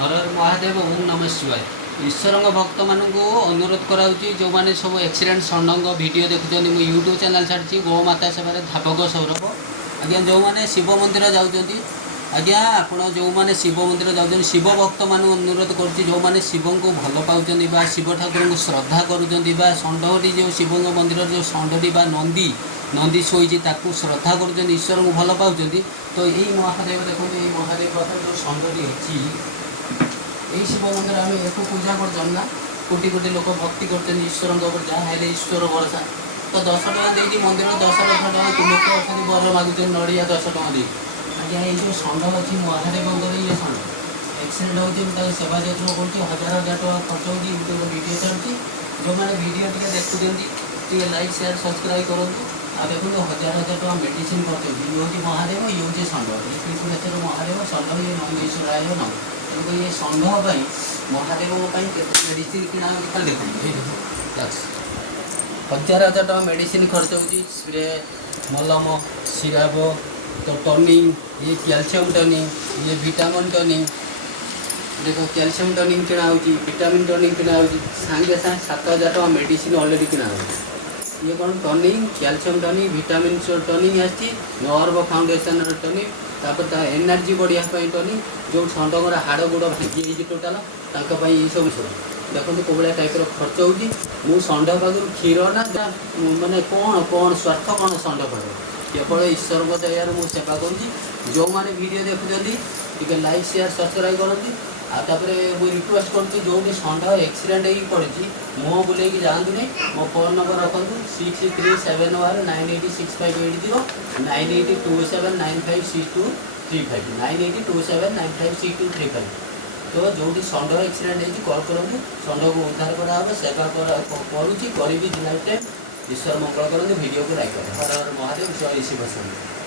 हर हर महादेव ओम नमः शिवाय। ईश्वर भक्त मान अनुरोध कराऊँगी जो मैंने सब एक्सीडेंट षंड भिड देखुं मो यूट्यूब चैनल छाड़ी गोमाता सेवा धापक सौरभ आज्ञा जो मैंने शिव मंदिर जाऊँगी आज्ञा आपण जो मैंने शिव मंदिर जाऊँ शिव भक्त मान अनुरोध करुँच जो मैंने शिव को भल पाँच शिव ठाकुर को श्रद्धा करुँच षंडी जो शिव मंदिर जो षंडी नंदी नंदी शोची श्रद्धा कर ईश्वर को भल पाँच तो यही महादेव देखो ये महादेव पाखे जो षंडी अच्छी यही शिव मंदिर आम एक पूजा करना कोटी कोटी लोक भक्ति करते ईश्वर जहाँ ईश्वर भरोसा तो 10 टका दे मंदिर 10 लाख टका लोक अच्छे बर मागुचे नड़िया 10 टका दे आज्ञा ये जो षंड अच्छी महादेव ये षंड एक्सीडेंट होती सेवा यत्न कर 1000 टका खर्च होगी गोटे भिडियो छाड़ी जो मैंने भिडियो टी देखुं लाइक शेयर सब्सक्राइब करूँ आ देखो 1000 टका मेडिसिन करते ये हूँ महादेव ये हूँ षंड ये त्रिपुरेश्वर महादेव षंड ये नंदीश्वराय न तेणुक ये षंड महादेव मेडिसिन किना खाली देखो 1000 टका मेडिसिन खर्च हो स्प्रे मलम सिराप तो टनिंग ये कैल्शियम टनिंग ये विटामिन टनिंग देखो कैल्शियम टनिंग किना विटामिन टनिंग किना सागे सागे 7000 टका मेडिसिन अलरेडी किना ये कौन tanning calcium tanning vitamin tanning आसी नर्व फाउंडेशन टनिंग तापर एनर्जी बढ़िया टनिंग जो षंडर हाड़ गोड़ भांगी टोटाल ये सब सब देखो कौ भाया टाइप खर्च हो षंड पाखु क्षीर ना माने कौन कौन स्वार्थ कौन षंड पाखे केवल ईश्वर दयार मुझे सेवा करुँगी जो मैंने वीडियो देखुं लाइक शेयर सब्सक्राइब करती आपर मुझे रिक्वेस्ट करुँगी जो भी षंड एक्सीडेंट हो पड़ी मुँह बुले जातु नहीं मो फोन नंबर रखु 6371986580 9827956235 9827956235 तो जो षंड एक्सीडेंट होती कल करूँ षंड को उद्धार कराव सेवा करुँची करी लाइफ टाइम ईश्वर मंगल करते वीडियो को लाइक करें हर हर महादेव जय शिव शंकर।